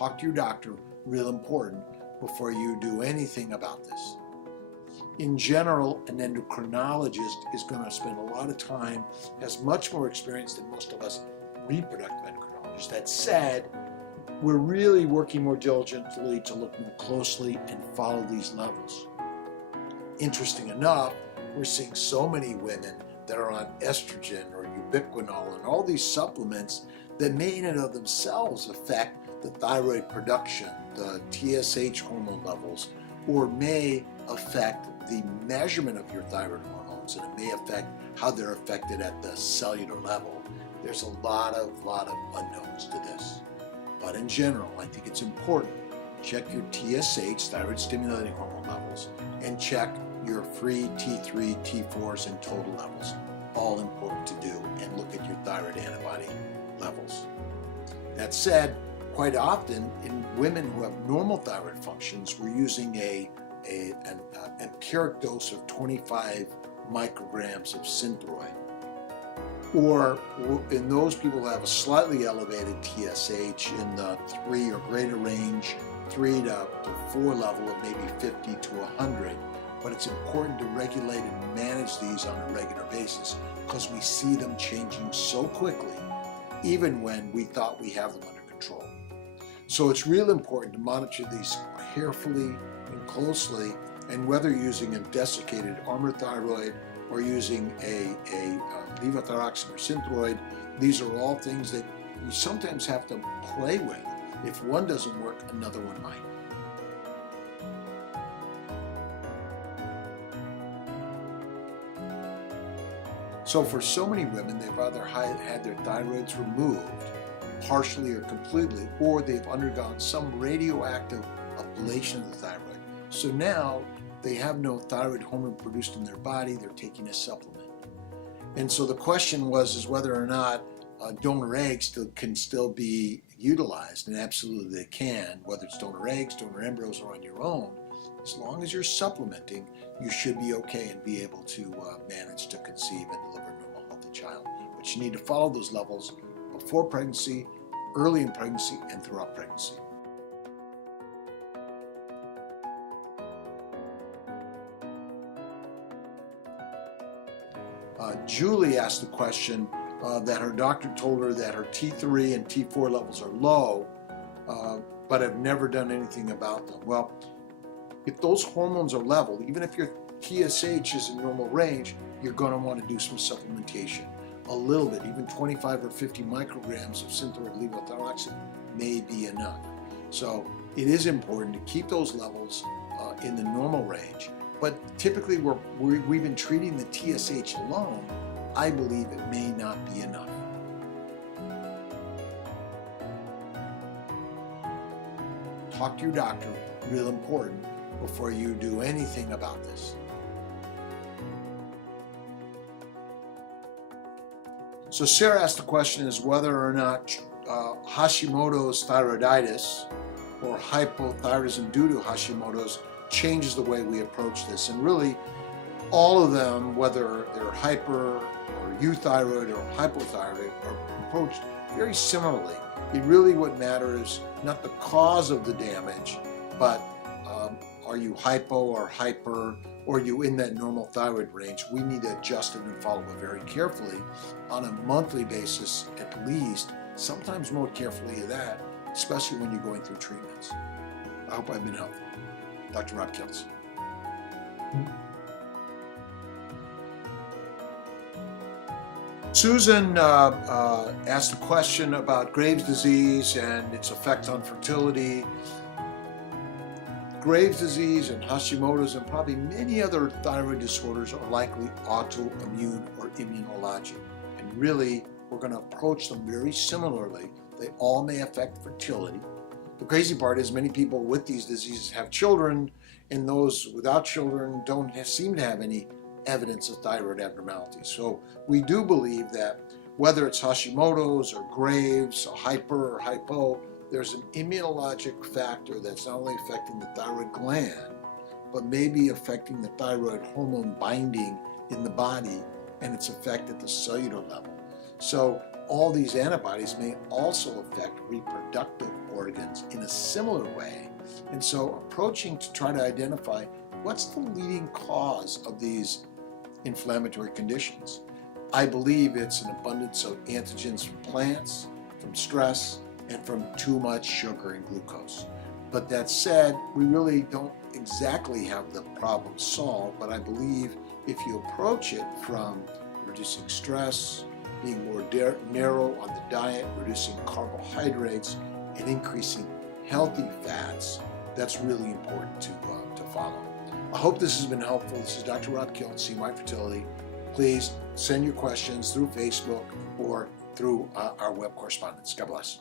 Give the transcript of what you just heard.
talk to your doctor, real important, before you do anything about this. In general, an endocrinologist is going to spend a lot of time, has much more experience than most of us reproductive endocrinologists. That said, we're really working more diligently to look more closely and follow these levels. Interesting enough, we're seeing so many women that are on estrogen or ubiquinol and all these supplements that may in and of themselves affect the thyroid production, the TSH hormone levels, or may affect the measurement of your thyroid hormones, and it may affect how they're affected at the cellular level. There's a lot of unknowns to this. But in general, I think it's important. Check your TSH, thyroid stimulating hormone levels, and check your free T3, T4s, and total levels. All important to do, and look at your thyroid antibody levels. That said, quite often in women who have normal thyroid functions, we're using an empiric dose of 25 micrograms of Synthroid. Or in those people who have a slightly elevated TSH in the 3 or greater range, 3 to 4 level of maybe 50 to 100. But it's important to regulate and manage these on a regular basis because we see them changing so quickly, even when we thought we have them under control. So it's real important to monitor these carefully and closely, and whether you're using a desiccated Armour thyroid or using a levothyroxine or Synthroid, these are all things that you sometimes have to play with. If one doesn't work, another one might. So for so many women, they've either had their thyroids removed, partially or completely, or they've undergone some radioactive ablation of the thyroid. So now they have no thyroid hormone produced in their body, they're taking a supplement. And so the question is whether or not donor eggs can still be utilized, and absolutely they can, whether it's donor eggs, donor embryos, or on your own. As long as you're supplementing, you should be okay and be able to manage to conceive and deliver a normal, healthy child. But you need to follow those levels before pregnancy, early in pregnancy, and throughout pregnancy. Julie asked the question that her doctor told her that her T3 and T4 levels are low, but have never done anything about them. Well, if those hormones are level, even if your TSH is in normal range, you're going to want to do some supplementation. A little bit, even 25 or 50 micrograms of Synthroid levothyroxine may be enough. So it is important to keep those levels in the normal range. But typically we've been treating the TSH alone. I believe it may not be enough. Talk to your doctor, real important, before you do anything about this. So Sarah asked the question is whether or not Hashimoto's thyroiditis or hypothyroidism due to Hashimoto's changes the way we approach this. And really, all of them, whether they're hyper or euthyroid or hypothyroid, are approached very similarly. It really what matters, not the cause of the damage, but are you hypo or hyper, or are you in that normal thyroid range? We need to adjust it and follow it very carefully on a monthly basis at least, sometimes more carefully than that, especially when you're going through treatments. I hope I've been helpful. Dr. Rob Kells. Susan asked a question about Graves' disease and its effect on fertility. Graves' disease and Hashimoto's and probably many other thyroid disorders are likely autoimmune or immunologic. And really, we're going to approach them very similarly. They all may affect fertility. The crazy part is many people with these diseases have children, and those without children don't seem to have any evidence of thyroid abnormalities. So we do believe that whether it's Hashimoto's or Graves' or hyper or hypo, there's an immunologic factor that's not only affecting the thyroid gland, but maybe affecting the thyroid hormone binding in the body and its effect at the cellular level. So all these antibodies may also affect reproductive organs in a similar way. And so approaching to try to identify what's the leading cause of these inflammatory conditions. I believe it's an abundance of antigens from plants, from stress, and from too much sugar and glucose. But that said, we really don't exactly have the problem solved, but I believe if you approach it from reducing stress, being more narrow on the diet, reducing carbohydrates, and increasing healthy fats, that's really important to follow. I hope this has been helpful. This is Dr. Rob Kilt, See My Fertility. Please send your questions through Facebook or through our web correspondence. God bless.